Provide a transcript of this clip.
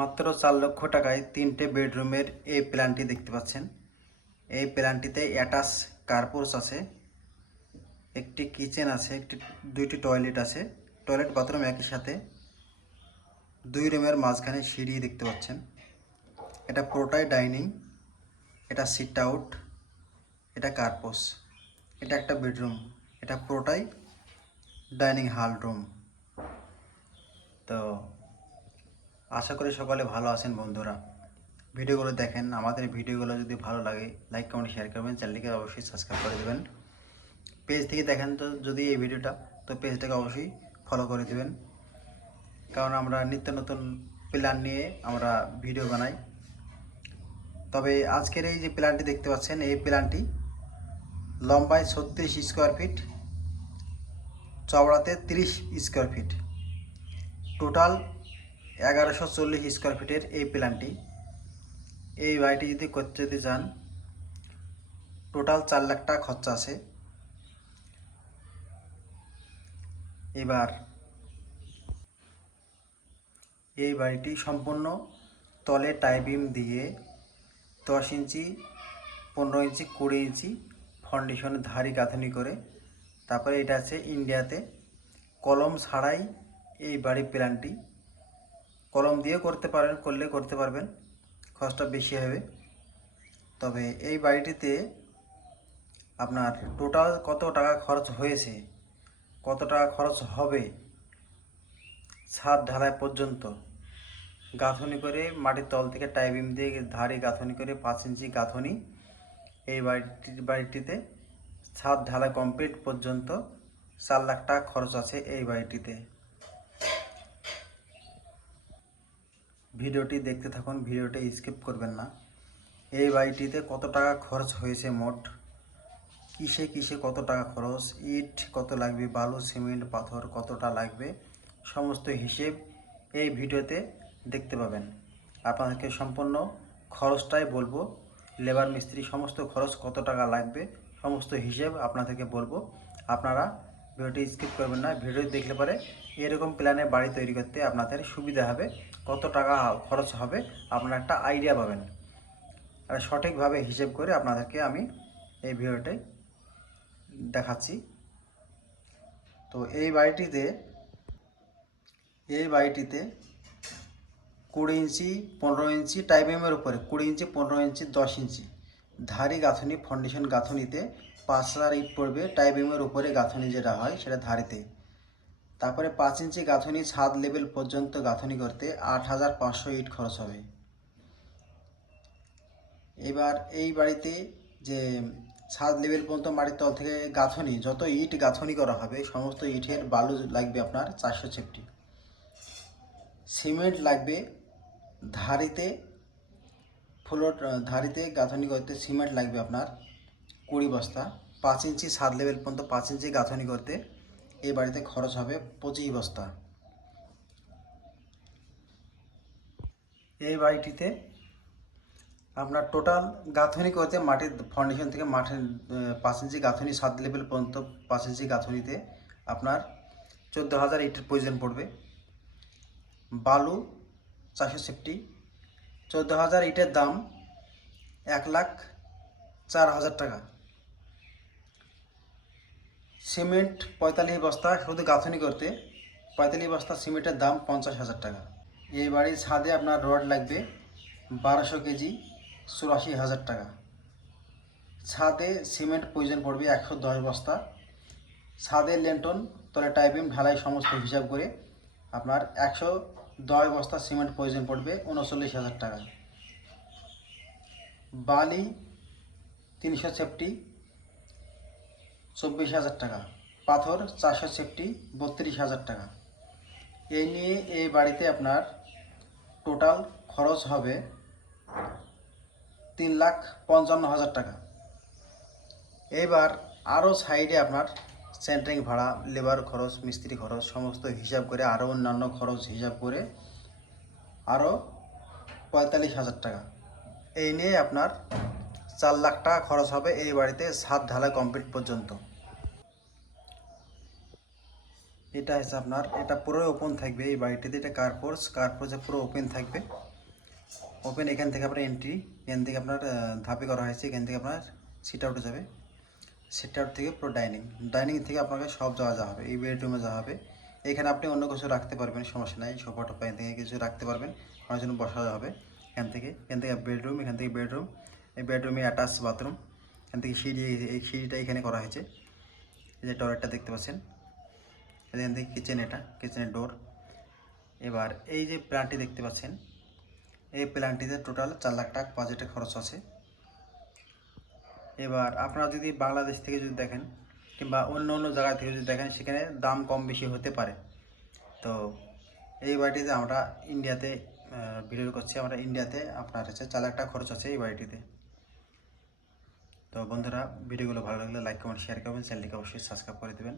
মাত্র 4 লক্ষ টাকায় 3টে বেডরুমের এই প্ল্যানটি দেখতে পাচ্ছেন। এই প্ল্যানটিতে অ্যাটাচ কার্পোর্চ আছে, একটি কিচেন আছে, দুইটি টয়লেট আছে, টয়লেট বাথরুম একই সাথে, 2 রুমের মাঝখানে সিঁড়ি দেখতে পাচ্ছেন। এটা পুরোটাই ডাইনিং, এটা সিট আউট, এটা কার্পোর্চ, এটা একটা বেডরুম, এটা পুরোটাই ডাইনিং হল রুম। তো আশা করি সকলে ভালো আছেন বন্ধুরা। ভিডিওগুলো দেখেন, আমাদের ভিডিওগুলো যদি ভালো লাগে লাইক কমেন্ট শেয়ার করবেন, চ্যানেলটিকে অবশ্যই সাবস্ক্রাইব করে দেবেন। পেজ থেকে দেখেন তো যদি এই ভিডিওটা, তো পেজটাকে অবশ্যই ফলো করে দেবেন, কারণ আমরা নিত্য নতুন প্ল্যান নিয়ে আমরা ভিডিও বানাই। তবে আজকের এই যে প্ল্যানটি দেখতে পাচ্ছেন, এই প্ল্যানটি লম্বায় 36 স্কোয়ার ফিট, চওড়াতে 30 স্কোয়ার ফিট, টোটাল 1140 স্কোয়ার ফিটের এই প্ল্যানটি। এই বাড়িটি যদি করতে চান, টোটাল 4 লাখ টাকা খরচা আছে। এবার এই বাড়িটি সম্পূর্ণ তলে টাই বিম দিয়ে 10 ইঞ্চি, 15 ইঞ্চি, 20 ইঞ্চি ফাউন্ডেশনের ধারি গাঁথনি করে, তারপরে এটা আছে ইন্ডিয়াতে কলম ছাড়াই এই বাড়ির প্ল্যানটি। কলম দিয়ে করতে পারেন, করতে পারবেন, খরচটা বেশি হবে। তবে এই বাড়িটিতে আপনার টোটাল কত টাকা খরচ হয়েছে, কত টাকা খরচ হবে, ছাদ ঢালাই পর্যন্ত গাঁথনি করে মাটির তল থেকে টাই বিম দিয়ে ধারে গাঁথনি করে 5 ইঞ্চি গাঁথনি, এই বাড়িটিতে ছাদ ঢালাই কমপ্লিট পর্যন্ত 4 লাখ টাকা খরচ আছে এই বাড়িটিতে। ভিডিওটি দেখতে থাকুন, ভিডিওটি স্কিপ করবেন না। এই বাড়িটিতে কত টাকা খরচ হয়েছে, মোট কিসে কিসে কত টাকা খরচ, ইট কত লাগবে, বালু সিমেন্ট পাথর কতটা লাগবে, সমস্ত হিসেব এই ভিডিওতে দেখতে পাবেন। আপনাদেরকে সম্পূর্ণ খরচটাই বলবো, লেবার মিস্ত্রি সমস্ত খরচ কত টাকা লাগবে সমস্ত হিসেব আপনাদেরকে বলবো। আপনারা ভিডিওটি স্কিপ করবেন না, ভিডিও দেখলে পরে এরকম প্ল্যানে বাড়ি তৈরি করতে আপনাদের সুবিধা হবে, কত টাকা খরচ হবে আপনারা একটা আইডিয়া পাবেন। আর সঠিকভাবে হিসেব করে আপনাদেরকে আমি এই ভিডিওটাই দেখাচ্ছি। তো এই বাড়িটিতে 20 ইঞ্চি, 15 ইঞ্চি টাই বিমের উপরে 20 ইঞ্চি, 15 ইঞ্চি, 10 ইঞ্চি ধারি গাঁথনি, ফাউন্ডেশন গাঁথনিতে 5,000 ইট পড়বে। টাই বিমের উপরে গাঁথনি যেটা হয় সেটা ধারিতে। তারপরে 5 ইঞ্চি গাঁথনি ছাদ লেভেল পর্যন্ত গাঁথনি করতে 8,500 ইট খরচ হবে। এবার এই বাড়িতে যে ছাদ লেভেল পর্যন্ত মাটির তল থেকে গাঁথনি, যত ইট গাঁথনি করা হবে সমস্ত ইটের বালু লাগবে আপনার 460, সিমেন্ট লাগবে ধারিতে, ফ্লোর ধারিতে গাঁথনি করতে সিমেন্ট লাগবে আপনার 20 বস্তা। 5 ইঞ্চি ছাদ লেভেল পর্যন্ত 5 ইঞ্চি গাঁথনি করতে এই বাড়িতে খরচ হবে 25 বস্তা। এই বাড়িটিতে আপনার টোটাল গাঁথনি করতে মাটির ফাউন্ডেশন থেকে মাটির 5 ইঞ্চি গাঁথনি ছাদ লেভেল পর্যন্ত 5 ইঞ্চি গাঁথনিতে আপনার 14,000 ইটের প্রয়োজন পড়বে। বালু 460, 14,000 ইটের দাম 1,04,000 টাকা। সিমেন্ট 45 বস্তা শুধু গাঁথনি করতে, 45 বস্তা সিমেন্টের দাম 50,000 টাকা। এই বাড়ির ছাদে আপনার রড লাগবে 1200 কেজি, 84,000 টাকা। ছাদে সিমেন্ট প্রয়োজন পড়বে 110 বস্তা। ছাদে লেন্টন, তলে টাইবিম, ঢালাই সমস্ত হিসাব করে আপনার 110 বস্তা সিমেন্ট প্রয়োজন পড়বে 39,000 টাকা। বালি 360, 24,000 টাকা। পাথর 460, 32,000 টাকা। এই নিয়ে এই বাড়িতে আপনার টোটাল খরচ হবে 3,55,000 টাকা। এবার আরও সাইডে আপনার সেন্টারিং ভাড়া, লেবার খরচ, মিস্ত্রি খরচ সমস্ত হিসাব করে, আরও অন্যান্য খরচ হিসাব করে আরও 45,000 টাকা। এই নিয়ে আপনার 4 লাখ টাকা খরচ হবে এই বাড়িতে ছাদ ঢালাই কমপ্লিট পর্যন্ত। এটা হচ্ছে আপনার, এটা পুরো ওপেন থাকবে এই বাড়িটিতে। এটা কার্পোর্চে পুরো ওপেন থাকবে। ওপেন এখান থেকে আপনার এন্ট্রি, এখান থেকে আপনার ধাপে করা হয়েছে, এখান থেকে আপনার সিট আউটে যাবে, সিট আউট থেকে পুরো ডাইনিং, ডাইনিং থেকে আপনাকে সব যাওয়া হবে, এই বেডরুমে যাওয়া হবে। এখানে আপনি অন্য কিছু রাখতে পারবেন, সমস্যা নাই, সোফা টোফা এখান থেকে কিছু রাখতে পারবেন, আমার জন্য বসা হবে। এখান থেকে বেডরুম, এখান থেকে বেডরুম, এই বেডরুমে অ্যাটাচ বাথরুম, এখান থেকে সিঁড়ি, এই সিঁড়িটা এখানে করা হয়েছে, এই যে টয়লেটটা দেখতে পাচ্ছেন, এখান থেকে কিচেন, এটা কিচেনের ডোর। এবার এই যে প্ল্যানটি দেখতে পাচ্ছেন, এই প্ল্যানটিতে টোটাল 4 লাখ টাকা বাজেটে খরচ আছে। এবার আপনারা যদি বাংলাদেশ থেকে যদি দেখেন কিংবা অন্য অন্য জায়গা থেকে যদি দেখেন, সেখানে দাম কম বেশি হতে পারে। তো এই বাড়িটিতে আমরা ইন্ডিয়াতে ভিডিও করছি, আমরা ইন্ডিয়াতে আপনার হচ্ছে 4 লাখ টাকা খরচ আছে এই বাড়িটিতে। তো বন্ধুরা, ভিডিওগুলো ভালো লাগলে লাইক কমেন্ট শেয়ার করবেন, চ্যানেলটিকে অবশ্যই সাবস্ক্রাইব করে দেবেন।